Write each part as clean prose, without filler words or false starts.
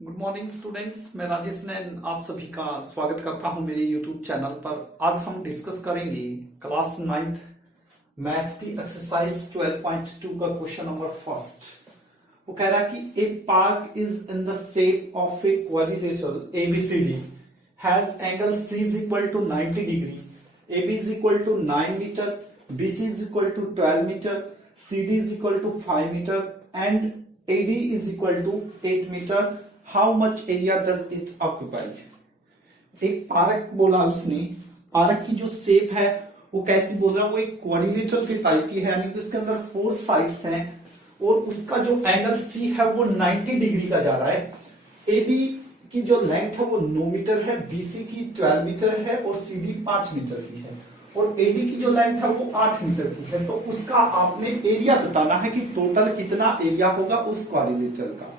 Good morning students, मैं राजेश नैन आप सभी का स्वागत करता हूं मेरे यूट्यूब चैनल पर। आज हम डिस्कस करेंगे क्लास 9th मैथ्स की एक्सरसाइज 12.2 का क्वेश्चन नंबर फर्स्ट। वो कह रहा है कि a park is in the shape of a quadrilateral ABCD has angle C is equal to 90 degree, AB is equal to 9 meter, BC is equal to 12 meter, CD is equal to 5 meter and AD is equal to 8 meter. How much area does it occupy? एक park बोला उसने। Park की जो shape है वो कैसी बोल रहा है, वो एक क्वाड्रिलेटरल के टाइप की है, यानी कि उसके अंदर 4 साइड्स हैं और उसका जो एंगल C है वो 90 डिग्री का जा रहा है। AB की जो लेंथ है वो 9 मीटर है, BC की 12 मीटर है और CD 5 मीटर की है और AD की जो लेंथ है वो 8 मीटर की है। तो उसका आपने एरिया बताना है कि टोटल कितना एरिया होगा उस क्वाड्रिलेटरल का।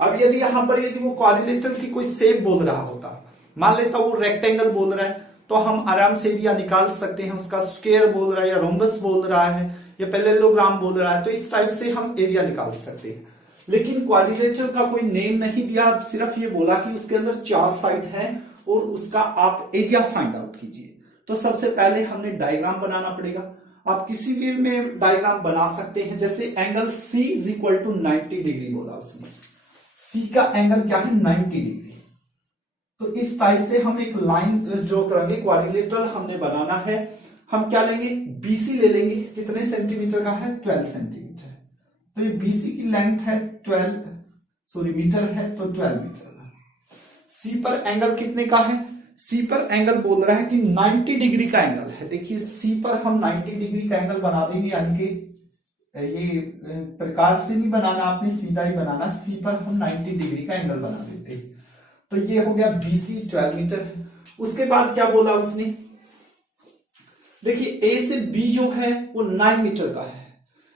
अब यदि यहां पर यदि वो क्वाड्रिलेटरल की कोई शेप बोल रहा होता, मान लेता वो रेक्टेंगल बोल रहा है, तो हम आराम से एरिया निकाल सकते हैं। उसका स्क्वायर बोल रहा है या रोम्बस बोल रहा है या पैरेललोग्राम बोल रहा है, तो इस टाइप से हम एरिया निकाल सकते हैं। लेकिन क्वाड्रिलेटरल का कोई नेम नहीं दिया, सिर्फ ये बोला कि उसके अंदर 4 साइड हैं और उसका आप एरिया फाइंड आउट कीजिए। तो सबसे पहले हमने डायग्राम बनाना पड़ेगा। आप किसी भी में डायग्राम बना सकते हैं। जैसे angle C is equal to 90 degree बोला उसने, C का एंगल क्या है 90 डिग्री। तो इस टाइप से हम एक लाइन ड्रॉ करेंगे। क्वाड्रिलेटरल हमने बनाना है। हम क्या लेंगे, BC ले लेंगे। कितने सेंटीमीटर का है, 12 सेंटीमीटर। तो ये BC की लेंथ है 12 मीटर है, तो 12 मीटर। C पर एंगल कितने का है, C पर एंगल बोल रहा है कि 90 डिग्री का एंगल है। देखिए C पर हम 90 डिग्री का एंगल बना देंगे, यानी कि ये प्रकार से नहीं बनाना, आपने सीधा ही बनाना। C पर हम 90 डिग्री का एंगल बना देते। तो ये हो गया BC 12 मीटर। उसके बाद क्या बोला उसने, देखिए A से B जो है वो 9 मीटर का है।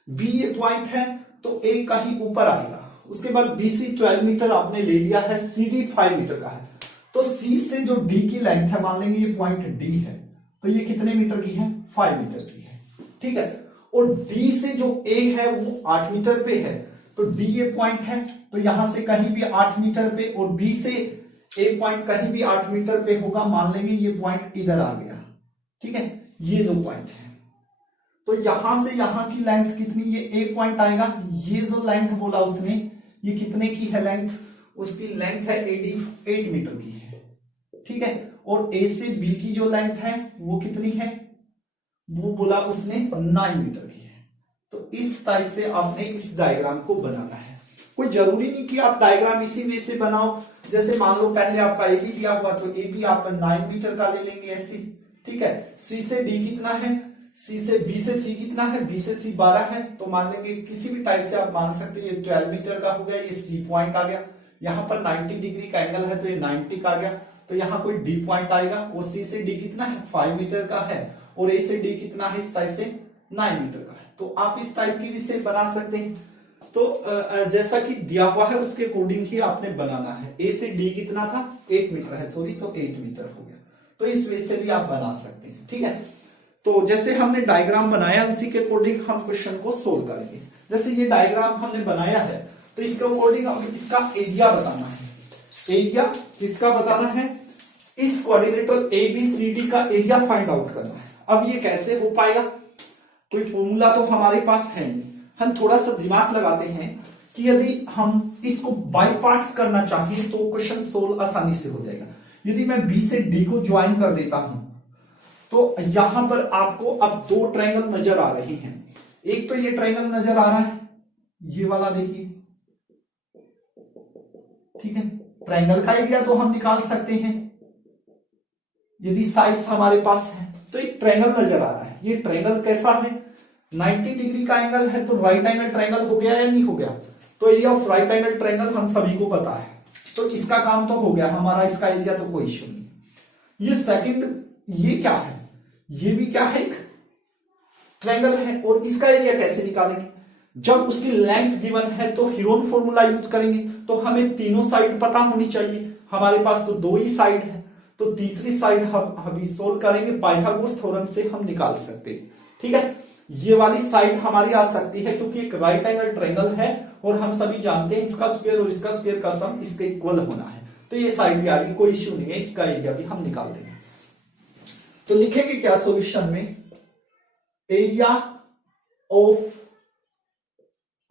B ये पॉइंट है तो A कहीं ऊपर आएगा। उसके बाद BC 12 मीटर आपने ले लिया है, CD 5 मीटर का है। तो C से जो D की लेंथ है, मान लेंगे ये पॉइंट D है, तो ये कितने मीटर की है, 5 मीटर की है। ठीक है। और D से जो A है वो 8 मीटर पे है, तो D ये पॉइंट है, तो यहां से कहीं भी 8 मीटर पे, और B से A पॉइंट कहीं भी 8 मीटर पे होगा। मान लेंगे ये पॉइंट इधर आ गया। ठीक है, ये जो पॉइंट है, तो यहां से यहां की लेंथ कितनी, ये A पॉइंट आएगा। ये जो लेंथ बोला उसने, ये कितने की है लेंथ, उसकी लेंथ है 8 मीटर की है। ठीक है। और A से B की जो लेंथ है वो कितनी है, वो बोला उसने 9 मीटर की है। तो इस टाइप से आपने इस डायग्राम को बनाना है। कोई जरूरी नहीं कि आप डायग्राम इसी वे से बनाओ। जैसे मान लो पहले आपका AB दिया हुआ, तो AB आप 9 मीटर का ले लेंगे ऐसे। ठीक है। C से D कितना है, B से C कितना है, B से C 12 है, तो मान लेंगे किसी भी टाइप से आप मान सकते हैं। ये 12 मीटर का हो गया, ये C पॉइंट आ गया। यहां पर 90 डिग्री का एंगल है तो ये 90 का आ गया। तो यहाँ कोई D पॉइंट आएगा, वो C से D कितना है, 5 मीटर का है, और A से D कितना है, इस टाइप से 9 मीटर का है। तो आप इस टाइप की भी शेप बना सकते हैं। तो जैसा कि दिया हुआ है उसके अकॉर्डिंग ही आपने बनाना है। A से D कितना था, 8 मीटर है, तो 8 मीटर हो गया। तो इस वे से भी आप बना सकते हैं। ठीक है। तो जैसे हमने डायग्राम बनाया उसी के अकॉर्डिंग हम क्वेश्चन को सोल्व करेंगे। जैसे ये डायग्राम हमने बनाया है, तो इसके अकॉर्डिंग हमें इसका एरिया बताना है। एरिया किसका बताना है, इस क्वाड्रिलेटरल ABCD का एरिया फाइंड आउट करना है। अब ये कैसे हो पाएगा, कोई फॉर्मूला तो हमारे पास है नहीं। हम थोड़ा सा दिमाग लगाते हैं कि यदि हम इसको बाय पार्ट्स करना चाहिए तो क्वेश्चन सोल्व आसानी से हो जाएगा। यदि मैं B से D को ज्वाइन कर देता हूं, तो यहां पर आपको अब 2 ट्रायंगल नजर आ रही हैं। एक तो ये ट्रायंगल नजर आ रहा है, ये वाला देखिए। ठीक है। ट्रायंगल का एरिया तो हम निकाल सकते हैं यदि साइड्स हमारे पास है। तो एक ट्रायंगल नजर आ रहा है। ये ट्रायंगल कैसा है, 90 डिग्री का एंगल है, तो राइट एंगल ट्रायंगल हो गया या नहीं हो गया। तो area of right angle triangle हम सभी को पता है, तो इसका काम तो हो गया हमारा, इसका एरिया तो कोई इश्यू नहीं। ये सेकंड, ये क्या है, ये भी क्या है, एक ट्रायंगल है। और इसका एरिया कैसे निकालेंगे, जब उसकी लेंथ गिवन है तो हीरोन फॉर्मूला यूज करेंगे। तो हमें तीनों साइड पता होनी चाहिए। हमारे पास तो 2 ही साइड है, तो तीसरी साइड हम अभी सोल्व करेंगे, पाइथागोरस थ्योरम से हम निकाल सकते हैं। ठीक है। ये वाली साइड हमारी आ सकती है, क्योंकि एक राइट एंगल ट्रायंगल है और हम सभी जानते हैं इसका स्क्वायर और इसका स्क्वायर का सम इसके इक्वल होना है, तो ये साइड भी आ गई, कोई इश्यू नहीं है, इसका एरिया भी हम निकाल देंगे। तो लिखेंगे क्या सॉल्यूशन में, एरिया ऑफ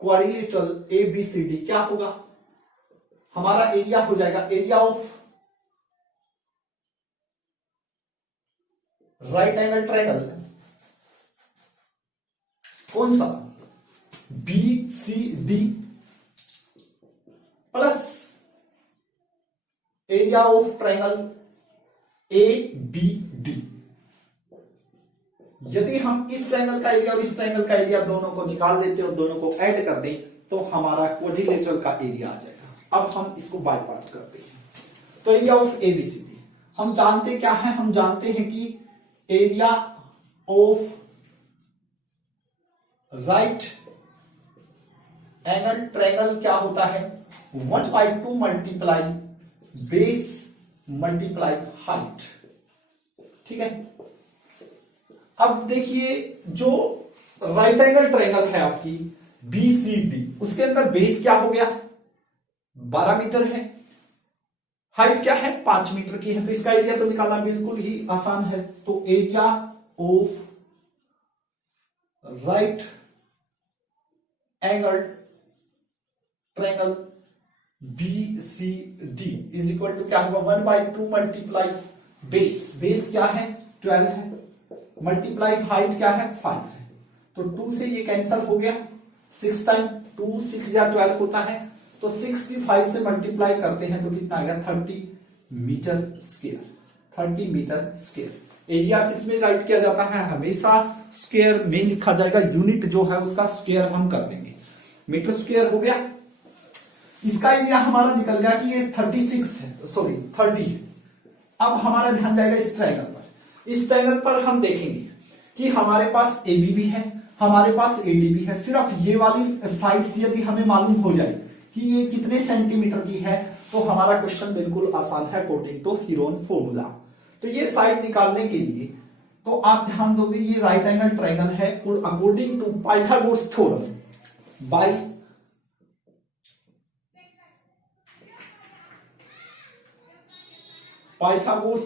क्वाड्रिलेटरल एबीसीडी क्या होगा, हमारा एरिया हो जाएगा area of right angle triangle, कौन सा, B C D plus area of triangle A B D. यदि हम इस ट्रायंगल का एरिया और इस ट्रायंगल का एरिया दोनों को निकाल देते और दोनों को ऐड कर दें तो हमारा क्वाड्रिलेटरल का एरिया आ जाएगा। अब हम इसको बाय पार्ट करते हैं। तो एरिया ऑफ एबीसीडी हम जानते क्या है, हम जानते हैं कि area of right angle triangle क्या होता है, 1/2 मल्टीप्लाई बेस मल्टीप्लाई हाइट। ठीक है, अब देखिए जो राइट एंगल ट्रायंगल है आपकी बीसीडी, उसके अंदर बेस क्या हो गया 12 मीटर है, हाइट क्या है 5 मीटर की है, तो इसका एरिया तो निकालना बिल्कुल ही आसान है। तो area of right angle triangle BCD is equal to क्या होगा 1/2 मल्टीप्लाई बेस क्या है 12 है, मल्टीप्लाई हाइट क्या है 5 है, तो 2 से ये कैंसिल हो गया, 6 टाइम 2 6 या 12 होता है, तो 6 की 5 से मल्टीप्लाई करते हैं तो कितना आ गया 30 metre square, 30 metre square. Area किसमें राइट किया जाता है, हमेशा स्क्वायर में लिखा जाएगा, यूनिट जो है उसका स्क्वायर हम कर देंगे, मीटर स्क्वायर हो गया। इसका एरिया हमारा निकल गया कि ये 36 है, सॉरी 30 है। अब हमारा ध्यान जाएगा इस ट्रायंगल पर, इस ट्रायंगल पर हम देखेंगे कि हमारे पास AB भी है, हमारे पास AD भी है, सिर्फ ये वाली साइड्स यदि हमें मालूम हो जाए कि ये कितने सेंटीमीटर की है तो हमारा क्वेश्चन बिल्कुल आसान है अकॉर्डिंग टू हीरोन फॉर्मूला। तो ये साइड निकालने के लिए तो आप ध्यान दोगे ये राइट एंगल ट्रायंगल है और according to Pythagoras theorem by Pythagoras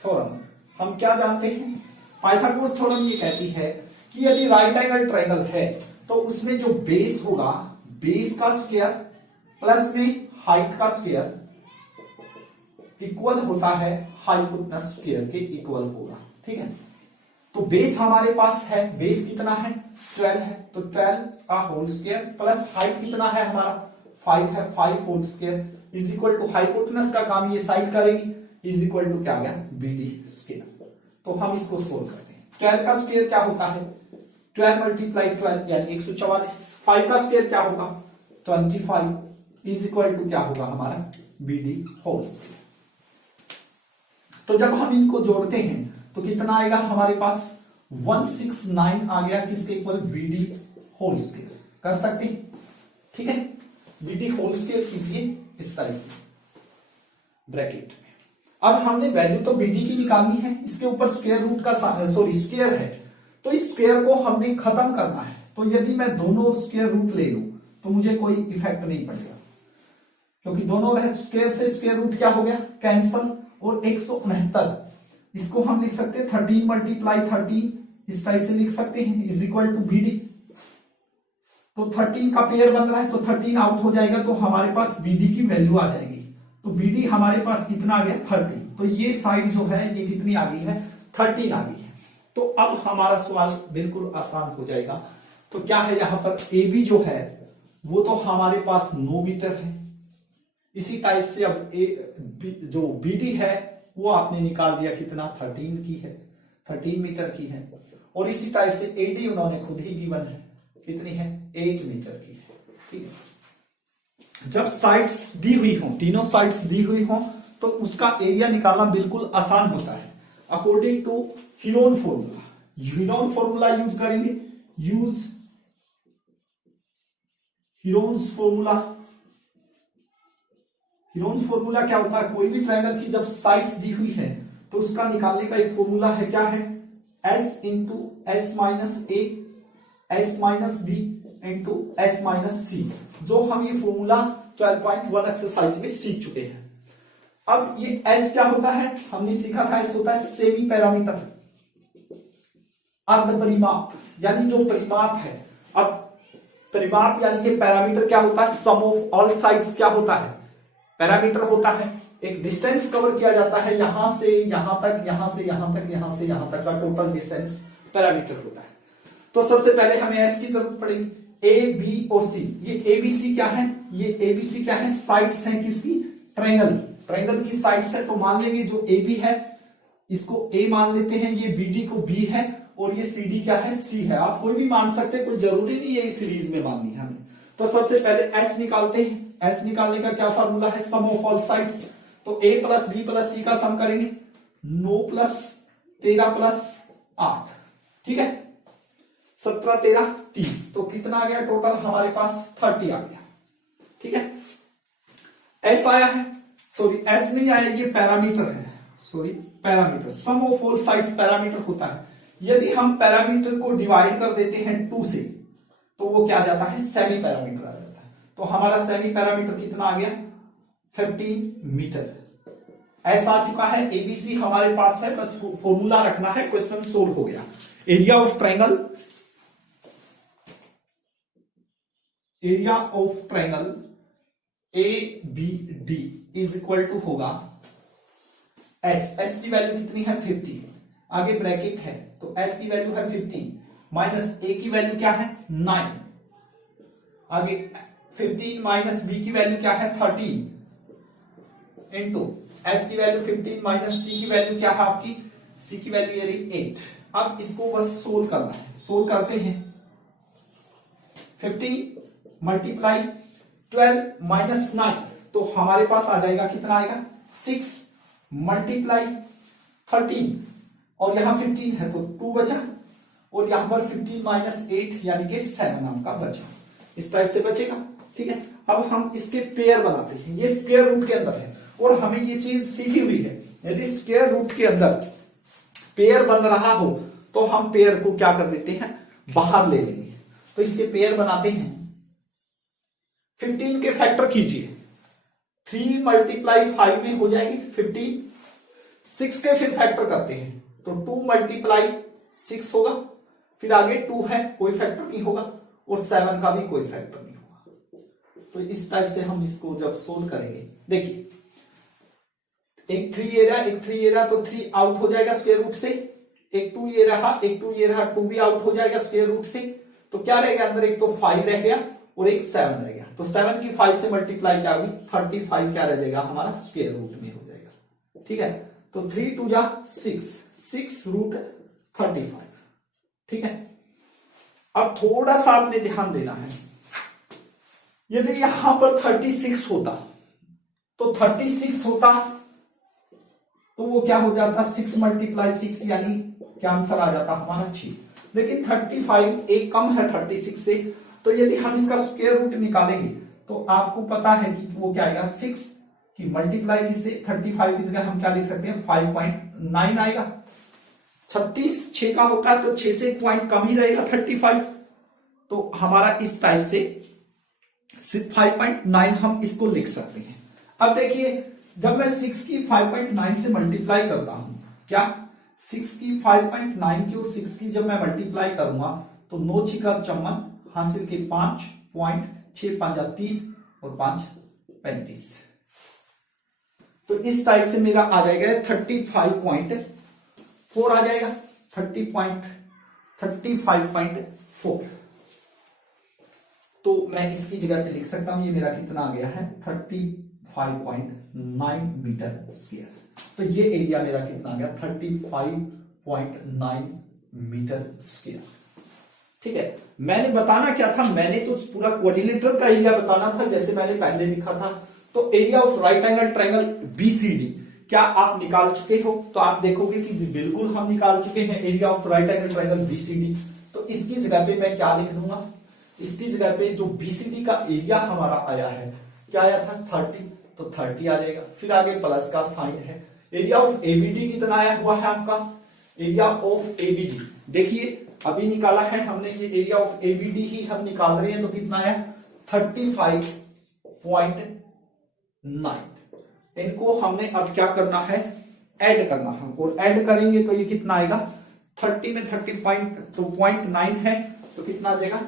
theorem हम क्या जानते हैं, पाइथागोरस थ्योरम ये कहती है कि यदि राइट एंगल ट्रायंगल है तो उसमें जो बेस होगा, बेस का स्क्वायर प्लस में हाइट का स्क्वायर इक्वल होता है हाइपोटेनस स्क्वायर के इक्वल होगा। ठीक है, तो बेस हमारे पास है, बेस कितना है 12 है, तो 12 का होल स्क्वायर प्लस हाइट कितना है हमारा 5 है, 5 whole square is equal to hypotenuse का काम ये साइड करेगी इज इक्वल टू क्या आ गया BD स्क्वायर। तो हम इसको सोल्व करते हैं। 12 का स्क्वायर क्या होता है 12 मल्टीप्लाई 12 यानी 144, 5 का स्क्वायर क्या होगा 25 इज इक्वल टू क्या होगा हमारा BD होल स्क्वायर। तो जब हम इनको जोड़ते हैं तो कितना आएगा हमारे पास 169 आ गया, किसके इक्वल BD होल स्क्वायर कर सकते हैं। ठीक है, BD होल स्क्वायर कीजिए इस साइड से ब्रैकेट में। अब हमने वैल्यू तो BD की निकालनी है, इसके ऊपर स्क्वायर रूट का सॉरी स्क्वायर है, तो इस स्क्वायर को हमने खत्म करना है। तो यदि मैं दोनों स्क्वायर रूट ले लूं तो मुझे कोई इफेक्ट नहीं पड़ेगा, क्योंकि दोनों स्क्वायर से स्क्वायर रूट क्या हो गया कैंसल, और 169 इसको हम लिख सकते हैं 13 मल्टीप्लाई 13 इस टाइप से लिख सकते हैं इज इक्वल टू BD। तो 13 का पेयर बन रहा है तो 13 आउट हो जाएगा तो हमारे पास BD की वैल्यू आ जाएगी। तो BD हमारे पास कितना आ गया 30, तो ये साइड जो है ये कितनी आ गई है 13 आ गई है। तो अब हमारा सवाल बिल्कुल आसान हो जाएगा। तो क्या है यहां पर AB जो है वो तो हमारे पास 9 मीटर है, इसी टाइप से अब जो BD है वो आपने निकाल दिया कितना 13 की है, 13 मीटर की है, और इसी टाइप से AD उन्होंने खुद ही गिवन है कितनी है 8 मीटर की है। ठीक है, जब साइड्स दी हुई हो, तीनों साइड्स दी हुई हो तो उसका एरिया निकालना बिल्कुल आसान होता है according to Heron formula. Heron formula use करेंगे, use Heron's formula. Heron's formula क्या होता है, कोई भी ट्रायंगल की जब साइड्स दी हुई है तो उसका निकालने का एक फॉर्मूला है, क्या है S into S minus A S minus B into S minus C, जो हम ये फॉर्मूला 12.1 एक्सरसाइज में सीख चुके हैं। अब ये एस क्या होता है, हमने सीखा था, एस होता है सेमी पैरामीटर, अर्ध परिमाप, यानी जो परिमाप है। अब परिमाप यानी कि पैरामीटर क्या होता है, सम ऑफ ऑल साइड्स क्या होता है, पैरामीटर होता है। एक डिस्टेंस कवर किया जाता है, यहां से यहां तक, यहां से यहां तक, यहां से यहां तक का टोटल डिस्टेंस पैरामीटर होता है। तो सबसे पहले हमें एस की जरूरत पड़ेगी, ए बी और सी। ये ए बी सी क्या है, ये ए बी सी क्या है, साइड्स हैं किसकी, ट्रायंगल, ट्रायंगल की साइड्स है। तो मान लेंगे जो ए बी है इसको ए मान लेते हैं, ये बी डी को बी है, और ये सी डी क्या है, सी है। आप कोई भी मान सकते हैं, कोई जरूरी नहीं है इस सीरीज में माननी है हमें। तो सबसे पहले एस निकालते हैं। एस निकालने का क्या फार्मूला है, सम ऑफ ऑल साइड्स। तो ए प्लस बी प्लस सी का सम करेंगे, 9 प्लस 13 प्लस 8, ठीक है, 17 13 30। तो कितना आ गया टोटल हमारे पास, 30 आ गया, ठीक है। एस आया है, सॉरी एस नहीं आया, ये पैरामीटर है, sorry parameter, sum of all sides parameter होता है। यदि हम पैरामीटर को डिवाइड कर देते हैं 2 से, तो वो क्या आ जाता है, सेमी पैरामीटर आ जाता है। तो हमारा सेमी पैरामीटर कितना आ गया, 15 मीटर। एस आ चुका है, एबीसी हमारे पास है, बस फॉर्मूला रखना है, क्वेश्चन सोल्व हो गया। Area of triangle, area of triangle A B D is equal to होगा एस, एस की वैल्यू कितनी है 50, आगे ब्रैकेट है, तो एस की वैल्यू है 50 माइनस ए की वैल्यू क्या है 9, आगे 15 माइनस बी की वैल्यू क्या है 13 इंटू एस की वैल्यू 15 माइनस सी की वैल्यू क्या है आपकी, सी की वैल्यू ये रही 8। अब इसको बस सोल्व करना है, सोल्व करते हैं। 50 मल्टीप्लाई 12 माइनस 9, तो हमारे पास आ जाएगा कितना आएगा 6 मल्टीप्लाई 13, और यहां 15 है तो 2 बचा, और यहां पर 15 माइनस 8 यानी कि 7 आपका बचा, इस टाइप से बचेगा, ठीक है। अब हम इसके पेयर बनाते हैं, ये स्क्वायर रूट के अंदर है और हमें ये चीज सीखी हुई है, यदि स्क्वायर रूट के अंदर पेयर बन रहा हो तो हम पेयर को क्या कर देते हैं, बाहर ले लेंगे। तो इसके पेयर बनाते हैं, 15 के फैक्टर कीजिए, 3 मल्टीप्लाई 5 में हो जाएगी 15, 6 के फिर फैक्टर करते हैं तो 2 मल्टीप्लाई 6 होगा, फिर आगे 2 है कोई फैक्टर नहीं होगा, और 7 का भी कोई फैक्टर नहीं होगा। तो इस टाइप से हम इसको जब सोल्व करेंगे, देखिए एक 3 ये रहा, एक 3 ये रहा, तो 3 आउट हो जाएगा स्क्वायर रूट से, एक 2 ये रहा, एक 2 ये रहा, 2 भी आउट हो जाएगा स्क्वायर रूट से। तो क्या रहेगा अंदर, एक तो 5 रह गया और एक 7 रह गया, तो 7 की 5 से मल्टीप्लाई क्या होगी 35 क्या रह जाएगा हमारा स्क्वायर रूट में हो जाएगा, ठीक है। तो 3 2 जा 6 रूट 35, ठीक है। अब थोड़ा सा आपने ध्यान देना है, यदि यहां पर 36 होता तो 36 होता तो वो क्या हो जाता 6 मल्टीप्लाई 6 यानी क्या आंसर आ जाता हमारा 6, लेकिन 35 एक कम है 36 से, तो यदि हम इसका स्क्वायर रूट निकालेंगे तो आपको पता है कि वो क्या आएगा 6 की मल्टीप्लाई से 35 की जगह हम क्या लिख सकते हैं 5.9 आएगा। 36 6 का होता है तो 6 से एक पॉइंट कम ही रहेगा 35, तो हमारा इस टाइप से 5.9 हम इसको लिख सकते हैं। अब देखिए जब मैं 6 की 5.9 से मल्टीप्लाई करता हूं, क्या 6 की 5.9 की और 6 की जब मैं मल्टीप्लाई करूंगा तो 9 छिका 54 हासिल के 5.6 5 30 और 5 35, तो इस टाइप से मेरा आ जाएगा 35.4 आ जाएगा, 35.4। तो मैं इसकी जगह पे लिख सकता हूं, ये मेरा कितना आ गया है 35.9 मीटर स्क्वायर। तो ये एरिया मेरा कितना आ गया 35.9 मीटर स्क्वायर, ठीक है। मैंने बताना क्या था, मैंने तो पूरा क्वाड्रिलेटरल का एरिया बताना था जैसे मैंने पहले लिखा था। तो area of right angle triangle BCD क्या आप निकाल चुके हो, तो आप देखोगे कि बिल्कुल हम निकाल चुके हैं area of right angle triangle BCD. तो इसकी जगह पे मैं क्या लिख दूंगा, इसकी जगह पे जो बीसीडी का एरिया हमारा आया है क्या आया था 30, तो 30 आ जाएगा, फिर आगे प्लस का साइन है। एरिया ऑफ एबीडी कितना आया हुआ है आपका, एरिया ऑफ एबीडी, देखिए अभी निकाला है हमने ये एरिया ऑफ एबीडी ही हम निकाल रहे हैं, तो कितना है 35.9। इनको हमने अब क्या करना है, ऐड करना है, और ऐड करेंगे तो ये कितना आएगा 30 में 30.9 है तो कितना आ जाएगा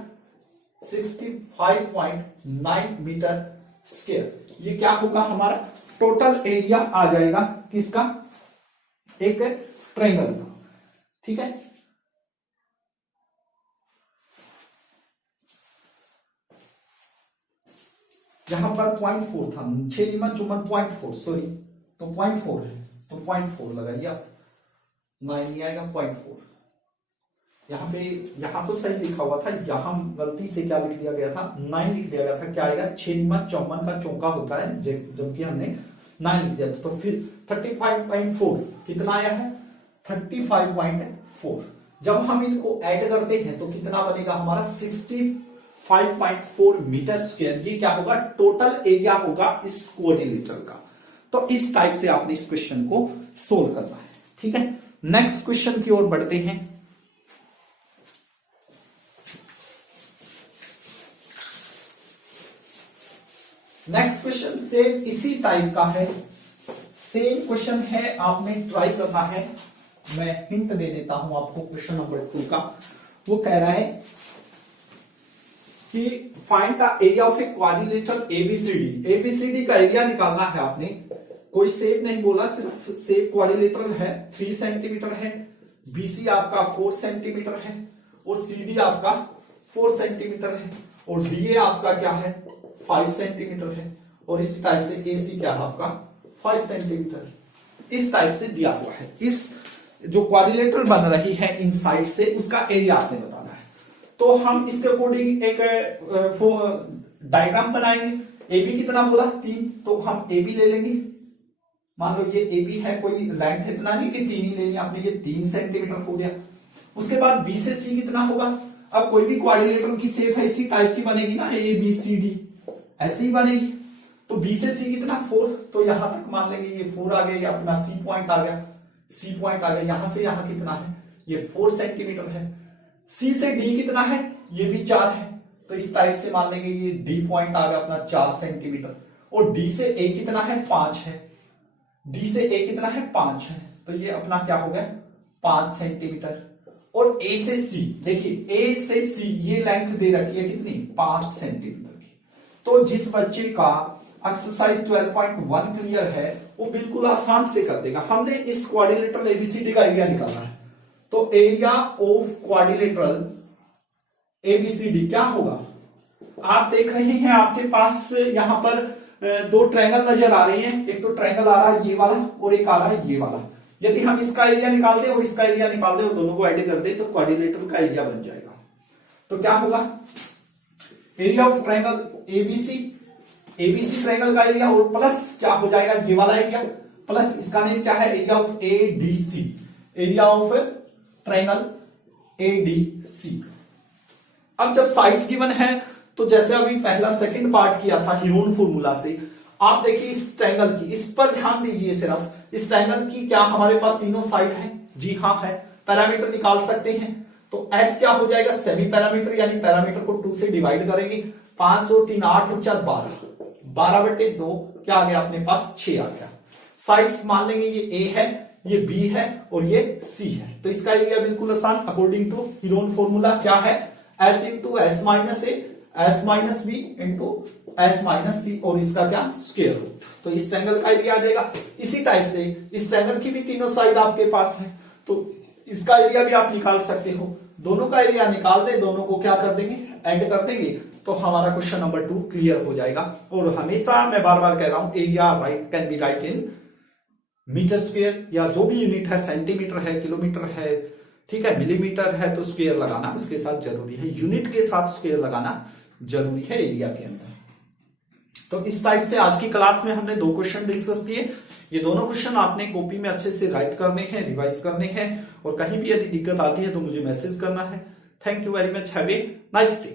65.9 मीटर स्क्वायर। ये क्या होगा हमारा टोटल एरिया आ जाएगा किसका, एक ट्रायंगल का, ठीक है। यहां पर 0.4 था, 6 × 0.4 सॉरी, तो 0.4 है, तो 0.4 लगाइए आप, 9 नहीं आएगा 0.4। यहां तो सही लिखा हुआ था, यहां गलती से क्या लिख दिया गया था 9 लिख दिया गया था, क्या आएगा 6 × 54 का चौका होता है, जबकि हमने 9 लिख दिया था, तो फिर 35.4 कितना आया है 35.4। जब हम इनको ऐड करते हैं तो कितना बनेगा हमारा 65.4 मीटर स्क्वायर। ये क्या होगा टोटल एरिया होगा इस क्वाड्रिलेटरल का। तो इस टाइप से आपने इस क्वेश्चन को सोल्व करना है, ठीक है। नेक्स्ट क्वेश्चन की ओर बढ़ते हैं। नेक्स्ट क्वेश्चन सेम इसी टाइप का है, सेम क्वेश्चन है, आपने ट्राई करना है। मैं हिंट दे देता हूं आपको क्वेश्चन नंबर 2 का। वो कह रहा है कि find the area of a quadrilateral ABCD. ABCD का एरिया निकालना है आपने, कोई शेप नहीं बोला, सिर्फ शेप क्वाड्रिलेटरल है, 3 सेंटीमीटर है, बीसी आपका 4 सेंटीमीटर है, और सीडी आपका 4 सेंटीमीटर है, और डीए आपका क्या है 5 सेंटीमीटर है, और इस टाइप से एसी क्या है आपका 5 सेंटीमीटर, इस टाइप से दिया हुआ है। इस जो क्वाड्रिलेटरल बन रही है इन साइड से, उसका एरिया आपने बताना है। तो हम इसके अकॉर्डिंग एक डायग्राम बनाएंगे। एबी कितना बोला 3, तो हम एबी ले लेंगे। मान लो ये एबी है, कोई लेंथ इतना नहीं कि 3 ही लेनी, आपने ये 3 सेंटीमीटर हो गया। उसके बाद बी से सी कितना होगा, अब कोई भी क्वाड्रिलेटरल की शेप है इसी टाइप की बनेगी ना, ए बी सी डी ऐसी ही बनेगी। तो बी से सी कितना 4, तो यहां तक मान लेंगे ये 4 आ गया, ये अपना सी पॉइंट आ गया, सी पॉइंट आ गया, यहां से यहां कितना है ये 4 सेंटीमीटर है। सी से डी कितना है, ये भी 4 है, तो इस टाइप से मान लेंगे ये डी पॉइंट आ गया अपना 4 सेंटीमीटर, और डी से ए कितना है 5 है, डी से ए कितना है 5 है, तो ये अपना क्या हो गया 5 सेंटीमीटर। और ए से सी, देखिए ए से सी ये लेंथ दे रखी है कितनी 5 सेंटीमीटर की। तो जिस बच्चे का एक्सरसाइज 12.1 क्लियर है वो बिल्कुल आसान से कर देगा। हमने इस क्वाड्रिलेटरल एबीसीडी का एरिया निकालना है, तो एरिया ऑफ क्वाड्रिलेटरल एबीसीडी क्या होगा, आप देख रहे हैं आपके पास यहां पर 2 ट्रायंगल नजर आ रहे हैं, एक तो ट्रायंगल आ रहा है ये वाला और एक आ रहा है ये वाला। यदि हम इसका एरिया निकाल दें और इसका एरिया निकाल दें और दोनों को ऐड कर दें तो क्वाड्रिलेटरल का एरिया बन जाएगा। तो क्या होगा area of triangle ABC, ABC triangle का एरिया, और प्लस क्या हो जाएगा ये वाला एरिया, प्लस इसका नेम क्या है area of ADC, area of triangle ADC. अब जब साइड्स गिवन है तो जैसे अभी पहला सेकंड पार्ट किया था हीरोन फॉर्मूला से, आप देखिए इस ट्रायंगल की, इस पर ध्यान दीजिए सिर्फ, इस ट्रायंगल की क्या हमारे पास तीनों साइड है, जी हाँ है, पैरामीटर निकाल सकते हैं। तो एस क्या हो जाएगा सेमी पैरामीटर, यानी पैरामीटर को 2 से डिवाइड करेंगे, 5 और 3 8 और 4 12, 12/2 क्या आ गया अपने पास 6 आ गया। साइड्स मान लेंगे ये ए है, ये बी है और ये सी है, तो इसका एरिया बिल्कुल आसान अकॉर्डिंग टू हीरोन फॉर्मूला क्या है S into S minus A S minus B into S minus C, और इसका क्या स्क्वायर रूट, तो इस ट्रायंगल का एरिया आ जाएगा। इसी टाइप से इस ट्रायंगल की भी तीनों साइड आपके पास है, तो इसका एरिया भी आप निकाल सकते हो। दोनों का एरिया निकाल दे, दोनों को क्या कर देंगे ऐड कर देंगे, तो हमारा क्वेश्चन नंबर 2 क्लियर हो जाएगा। और हमेशा मैं बार बार कह रहा हूं area write can be write in metre square, या जो भी यूनिट है सेंटीमीटर है, किलोमीटर है, ठीक है, मिलीमीटर है, तो स्क्वायर लगाना उसके साथ जरूरी है, यूनिट के साथ स्क्वायर लगाना जरूरी है एरिया के अंदर। तो इस टाइप से आज की क्लास में हमने 2 क्वेश्चन डिस्कस किए। ये दोनों क्वेश्चन आपने कॉपी में अच्छे से राइट करने हैं, रिवाइज करने हैं, और कहीं भी यदि दिक्कत आती है तो मुझे मैसेज करना है। Thank you very much, have a nice day.